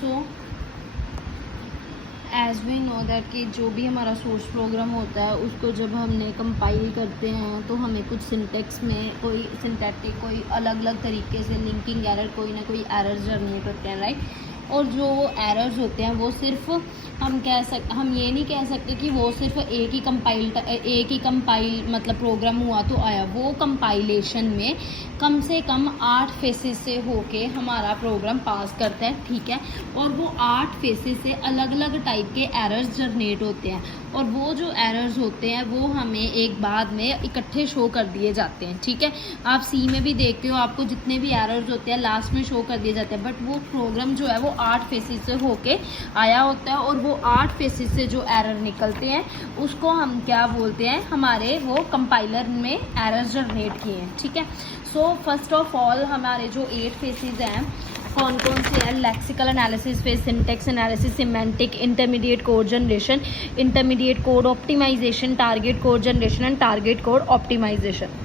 So as we know that कि जो भी हमारा सोर्स प्रोग्राम होता है उसको जब हमने कंपाइल करते हैं तो हमें कुछ सिंटेक्स में कोई सिंटैक्टिक कोई अलग अलग तरीके से लिंकिंग एरर कोई ना कोई एरर जनरेट होते हैं, राइट। और जो एरर्स होते हैं वो सिर्फ हम ये नहीं कह सकते कि वो सिर्फ एक ही कंपाइल मतलब प्रोग्राम हुआ तो आया। वो कंपाइलेशन में कम से कम 8 फेसेस से होके हमारा प्रोग्राम पास करता है, ठीक है। और वो 8 फेसेस से अलग अलग टाइप के एरर्स जनरेट होते हैं और वो जो एरर्स होते हैं वो हमें एक बाद में इकट्ठे शो कर दिए जाते हैं, ठीक है। आप सी में भी देखते हो, आपको जितने भी एरर्स होते हैं लास्ट में शो कर दिए जाते हैं, बट वो प्रोग्राम जो है वो 8 फेसेस से होके आया होता है और वो 8 फेसेस से जो एरर निकलते हैं उसको हम क्या बोलते हैं, हमारे वो कंपाइलर में एरर्स जनरेट किए हैं, ठीक है। सो फर्स्ट ऑफ ऑल हमारे जो 8 फेसेस हैं कौन कौन से हैं? Lexical analysis phase, syntax analysis, semantic, intermediate code generation, intermediate code optimisation, target code generation and target code optimisation,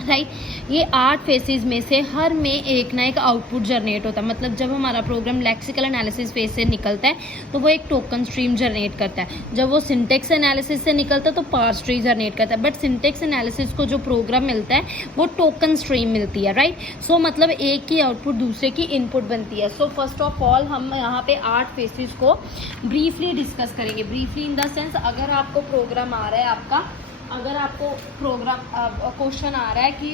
right. ये 8 फेसेस में से हर में एक ना एक आउटपुट जनरेट होता है। मतलब जब हमारा प्रोग्राम लेक्सिकल एनालिसिस फेज से निकलता है तो वो एक टोकन स्ट्रीम जनरेट करता है। जब वो सिंटेक्स एनालिसिस से निकलता है तो पार्स ट्री जनरेट करता है। बट सिंटेक्स एनालिसिस को जो प्रोग्राम मिलता है वो टोकन स्ट्रीम मिलती है, राइट। सो मतलब एक की आउटपुट दूसरे की इनपुट बनती है। सो फर्स्ट ऑफ ऑल हम यहाँ पे 8 फेसेस को ब्रीफली डिस्कस करेंगे। ब्रीफली इन द सेंस अगर आपको प्रोग्राम आ रहा है अगर आपको प्रोग्राम क्वेश्चन आ रहा है कि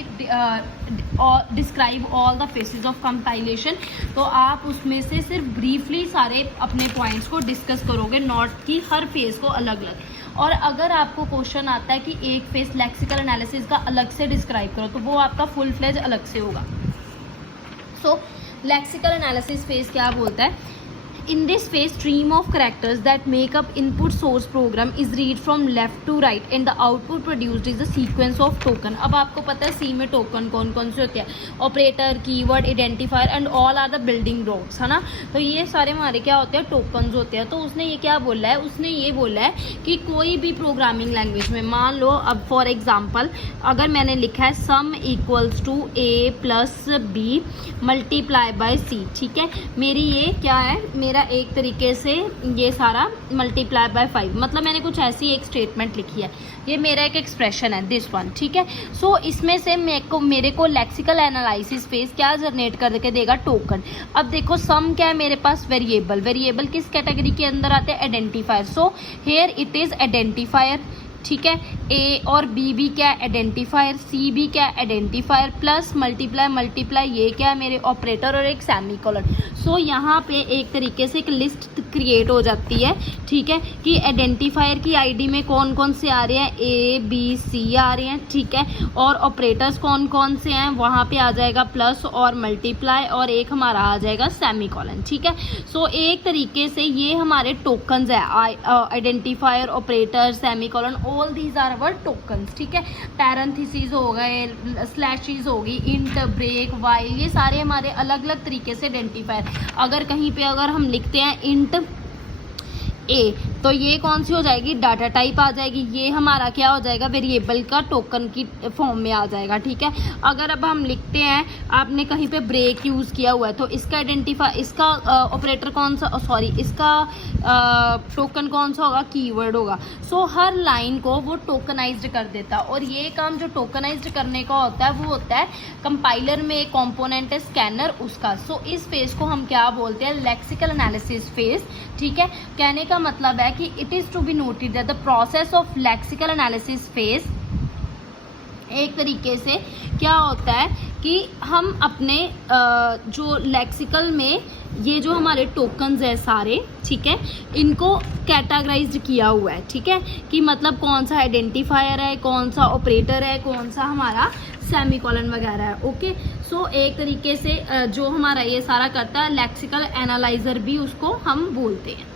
describe all the faces of compilation, तो आप उसमें से सिर्फ ब्रीफली सारे अपने पॉइंट्स को डिस्कस करोगे, नॉट कि हर फेज को अलग अलग। और अगर आपको क्वेश्चन आता है कि एक फेज लेक्सिकल एनालिसिस का अलग से डिस्क्राइब करो, तो वो आपका फुल फ्लेज अलग से होगा। सो लेक्सिकल एनालिसिस फेज क्या बोलता है? In this phase, stream of characters that make up input source program is read from left to right and the output produced is a sequence of token. अब आपको पता है सी में टोकन कौन कौन से होते हैं? Operator, keyword, identifier and all are the building blocks, है ना। तो ये सारे हमारे क्या होते हैं? टोकन्स होते हैं। तो उसने ये क्या बोला है? उसने ये बोला है कि कोई भी प्रोग्रामिंग लैंग्वेज में मान लो, अब फॉर एग्जाम्पल अगर मैंने लिखा है sum equals to A plus B multiply by C, ठीक है। मेरी ये क्या है? मेरा एक तरीके से ये सारा मल्टीप्लाई बाय 5, मतलब मैंने कुछ ऐसी एक स्टेटमेंट लिखी है। ये मेरा एक एक्सप्रेशन है, दिस वन, ठीक है। सो इसमें से मेरे को लेक्सिकल एनालिसिस फेज क्या जनरेट करके देगा? टोकन। अब देखो सम क्या है मेरे पास? वेरिएबल। वेरिएबल किस कैटेगरी के अंदर आते हैं? Identifier. So here it is identifier, ठीक है। ए और बी भी क्या है? आइडेंटिफायर। सी भी क्या है? आइडेंटिफायर प्लस मल्टीप्लाई ये क्या है? मेरे ऑपरेटर और एक सेमी कोलन। सो यहाँ पे एक तरीके से एक लिस्ट क्रिएट हो जाती है, ठीक है, कि आइडेंटिफायर की आईडी में कौन कौन से आ रहे हैं? ए बी सी आ रहे हैं, ठीक है। और ऑपरेटर्स कौन कौन से हैं? वहाँ पे आ जाएगा प्लस और मल्टीप्लाई और एक हमारा आ जाएगा सेमी कोलन, ठीक है। सो एक तरीके से ये हमारे टोकन्स है, identifier, operator, semicolon, all these are our tokens, ठीक है। पैरेंथेसिस हो गए, स्लैशेस होगी, इंट, ब्रेक, वाइल, ये सारे हमारे अलग अलग तरीके से आइडेंटिफायर। अगर कहीं पे अगर हम लिखते हैं इंट ए, तो ये कौन सी हो जाएगी? डाटा टाइप आ जाएगी। ये हमारा क्या हो जाएगा? वेरिएबल का टोकन की फॉर्म में आ जाएगा, ठीक है। अगर अब हम लिखते हैं, आपने कहीं पे ब्रेक यूज़ किया हुआ है, तो इसका इसका ऑपरेटर कौन सा, सॉरी इसका टोकन कौन सा होगा? कीवर्ड होगा। सो हर लाइन को वो टोकनाइज्ड कर देता है। और ये काम जो टोकनाइज्ड करने का होता है वो होता है कंपाइलर में एक कॉम्पोनेंट है स्कैनर, उसका। सो इस फेज को हम क्या बोलते हैं? लेक्सिकल एनालिसिस फेज, ठीक है। कहने का मतलब है कि it is to be noted that the process of lexical analysis phase एक तरीके से क्या होता है कि हम अपने जो लेक्सिकल में ये जो हमारे टोकन्स है सारे, ठीक है, इनको कैटेगराइज्ड किया हुआ है, ठीक है, कि मतलब कौन सा आइडेंटिफायर है, कौन सा ऑपरेटर है, कौन सा हमारा सेमीकोलन वगैरह है। ओके, सो एक तरीके से जो हमारा ये सारा करता है लेक्सिकल एनालाइजर भी उसको हम बोलते हैं।